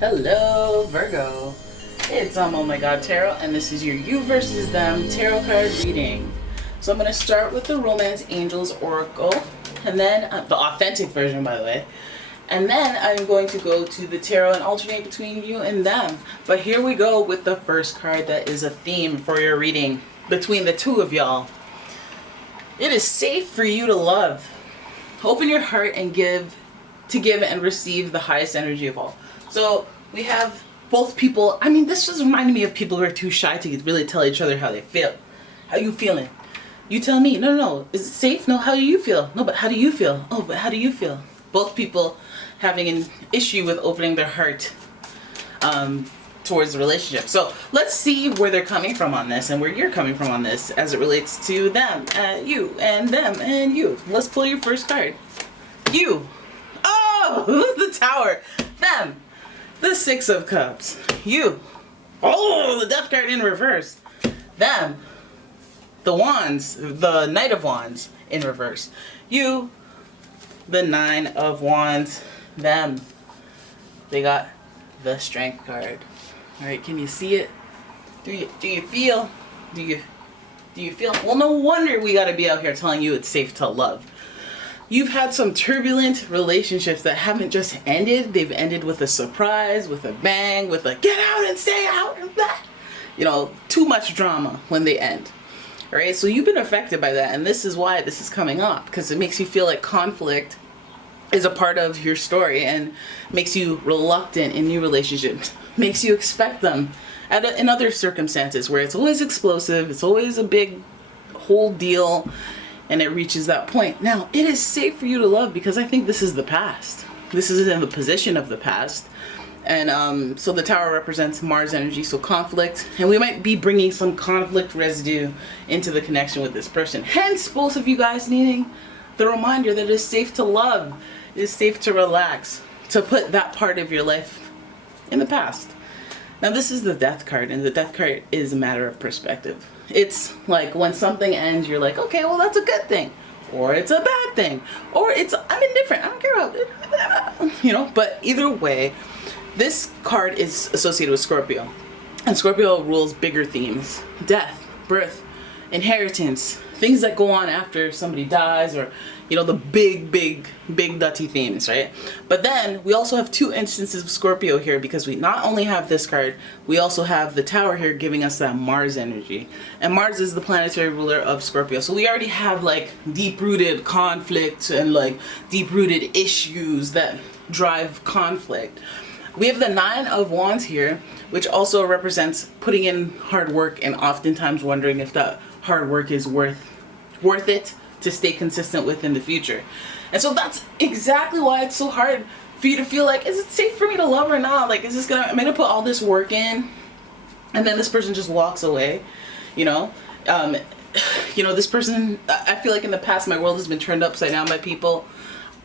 Hello, Virgo. It's umomgtarot, and this is your you versus them tarot card reading. So I'm going to start with the Romance Angels Oracle, and then the authentic version, by the way. And then I'm going to go to the tarot and alternate between you and them. But here we go with the first card that is a theme for your reading between the two of y'all. It is safe for you to love. Open your heart and give and receive the highest energy of all. So we have both people. I mean, this just reminded me of people who are too shy to really tell each other how they feel. How you feeling? You tell me. No. Is it safe? No. How do you feel? No, but how do you feel? Oh, but how do you feel? Both people having an issue with opening their heart towards the relationship. So let's see where they're coming from on this and where you're coming from on this as it relates to them, you, and them, and you. Let's pull your first card. You. Oh, the Tower. Them. The Six of Cups. You. Oh, the Death card in reverse. Them. The Wands. The Knight of Wands in reverse. You. The Nine of Wands. Them. They got the Strength card. All right, can you see it? Do you feel? Do you feel? Well, no wonder we got to be out here telling you it's safe to love. You've had some turbulent relationships that haven't just ended. They've ended with a surprise, with a bang, with a get out and stay out, and that. You know, too much drama when they end. All right, so you've been affected by that, and this is why this is coming up, because it makes you feel like conflict is a part of your story and makes you reluctant in new relationships, makes you expect them in other circumstances where it's always explosive, it's always a big whole deal, and it reaches that point. Now, it is safe for you to love because I think this is the past. This is in the position of the past. And so the Tower represents Mars energy, so conflict. And we might be bringing some conflict residue into the connection with this person. Hence, both of you guys needing the reminder that it is safe to love. It is safe to relax, to put that part of your life in the past. Now, this is the Death card, and the Death card is a matter of perspective. It's like when something ends, you're like, okay, well, that's a good thing. Or it's a bad thing. Or I'm indifferent. I don't care about it. You know, but either way, this card is associated with Scorpio. And Scorpio rules bigger themes. Death, birth, inheritance, things that go on after somebody dies, or, you know, the big dutty themes, right? But then we also have two instances of Scorpio here, because we not only have this card, we also have the Tower here giving us that Mars energy. And Mars is the planetary ruler of Scorpio. So we already have like deep-rooted conflict and like deep-rooted issues that drive conflict. We have the Nine of Wands here, which also represents putting in hard work and oftentimes wondering if that hard work is worth it to stay consistent with in the future. And so that's exactly why it's so hard for you to feel like, is it safe for me to love or not? Like, am I gonna put all this work in and then this person just walks away? You know, this person, I feel like in the past my world has been turned upside down by people.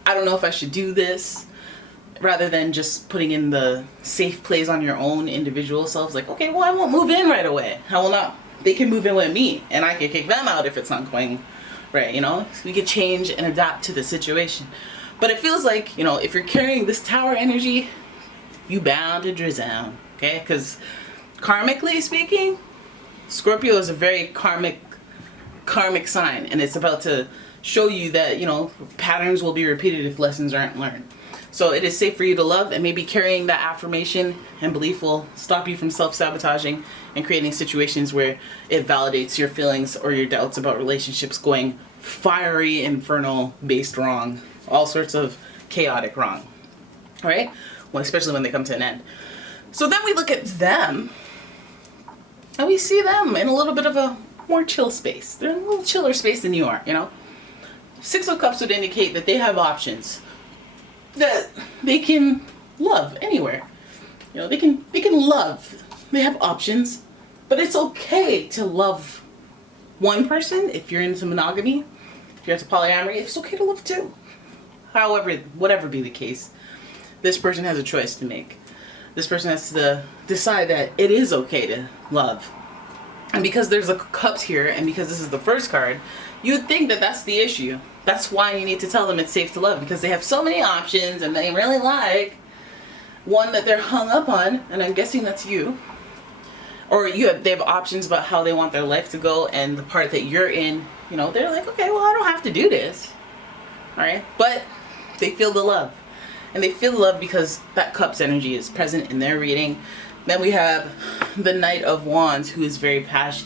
I don't know if I should do this, rather than just putting in the safe plays on your own individual selves. Like, okay, well, I won't move in right away. I will not. They can move in with me, and I can kick them out if it's not going right, you know? So we could change and adapt to the situation. But it feels like, you know, if you're carrying this Tower energy, you bound to drizzle, okay? Because karmically speaking, Scorpio is a very karmic sign, and it's about to show you that, you know, patterns will be repeated if lessons aren't learned. So it is safe for you to love, and maybe carrying that affirmation and belief will stop you from self-sabotaging and creating situations where it validates your feelings or your doubts about relationships going fiery, infernal, based wrong, all sorts of chaotic wrong. All right? Well, especially when they come to an end. So then we look at them, and we see them in a little bit of a more chill space. They're in a little chiller space than you are, you know? Six of Cups would indicate that they have options, that they can love anywhere. You know, they can love. They have options, but it's okay to love one person if you're into monogamy, if you're into polyamory. It's okay to love two. However, whatever be the case, this person has a choice to make. This person has to decide that it is okay to love. And because there's a cups here, and because this is the first card, you'd think that that's the issue. That's why you need to tell them it's safe to love, because they have so many options and they really like one that they're hung up on, and I'm guessing that's you, or they have options about how they want their life to go, and the part that you're in, you know, they're like, okay, well, I don't have to do this, all right? But they feel the love, and they feel the love because that Cups energy is present in their reading. Then we have the Knight of Wands, who is very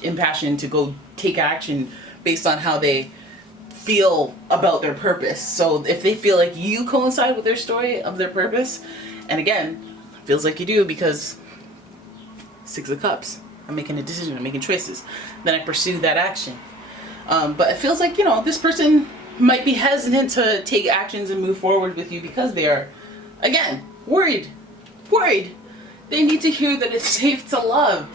impassioned to go take action based on how they feel about their purpose. So if they feel like you coincide with their story of their purpose, and again, feels like you do, because Six of Cups, I'm making a decision, I'm making choices, then I pursue that action. But it feels like, you know, this person might be hesitant to take actions and move forward with you because they are, again, worried. They need to hear that it's safe to love.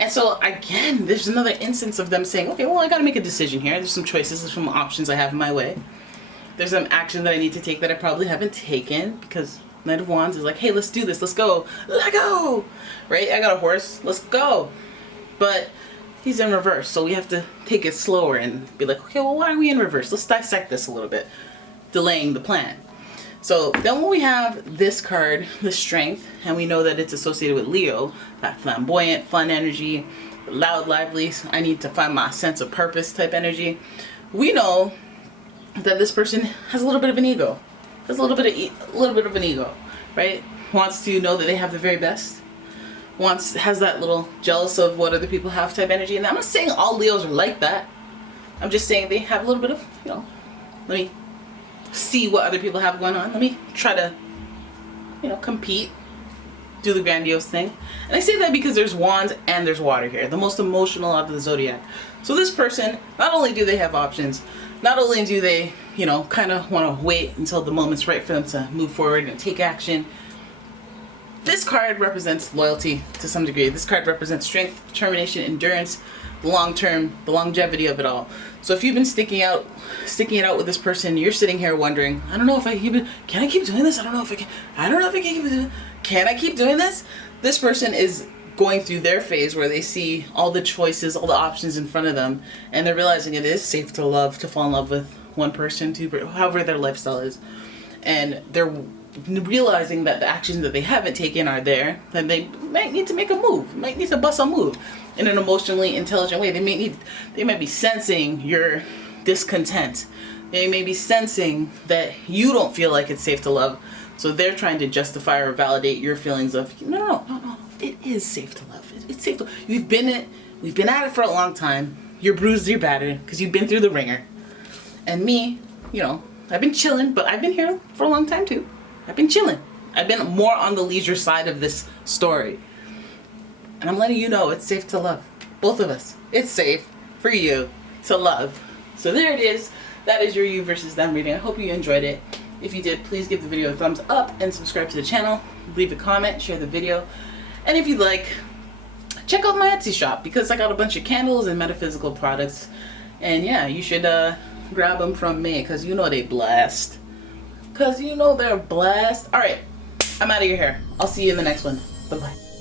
And so again, there's another instance of them saying, okay, well, I gotta make a decision here. There's some choices, there's some options I have in my way. There's some action that I need to take that I probably haven't taken, because Knight of Wands is like, hey, let's do this, let's go, let go, right? I got a horse, let's go. But he's in reverse, so we have to take it slower and be like, okay, well, why are we in reverse? Let's dissect this a little bit, delaying the plan. So then when we have this card, the Strength, and we know that it's associated with Leo, that flamboyant, fun energy, loud, lively, I need to find my sense of purpose type energy, we know that this person has a little bit of an ego. Has a little bit of an ego, right? Wants to know that they have the very best. Has that little jealous of what other people have type energy. And I'm not saying all Leos are like that. I'm just saying they have a little bit of, you know, let me see what other people have going on. Let me try to, you know, compete, do the grandiose thing. And I say that because there's wands and there's water here, the most emotional of the zodiac. So this person, not only do they have options, not only do they, you know, kind of want to wait until the moment's right for them to move forward and take action. This card represents loyalty to some degree. This card represents strength, determination, endurance, the long term, the longevity of it all. So if you've been sticking it out with this person, you're sitting here wondering, I don't know if I can I keep doing this? I don't know if I can I keep doing this? This person is going through their phase where they see all the choices, all the options in front of them, and they're realizing it is safe to love, to fall in love with one person, however their lifestyle is. And they're realizing that the actions that they haven't taken are there, and they might need to make a move, might need to bust a move in an emotionally intelligent way. They might be sensing your discontent. They may be sensing that you don't feel like it's safe to love. So they're trying to justify or validate your feelings of, no. It is safe to love. It's safe to, we've been at it for a long time. You're bruised, you're battered, because you've been through the ringer. And me, you know, I've been chilling, but I've been here for a long time too. I've been chilling. I've been more on the leisure side of this story. And I'm letting you know it's safe to love. Both of us. It's safe for you to love. So there it is. That is your you versus them reading. I hope you enjoyed it. If you did, please give the video a thumbs up and subscribe to the channel. Leave a comment, share the video. And if you'd like, check out my Etsy shop, because I got a bunch of candles and metaphysical products. And yeah, you should grab them from me, because you know they blast. Because you know they're blast. Alright, I'm out of your hair. I'll see you in the next one. Bye-bye.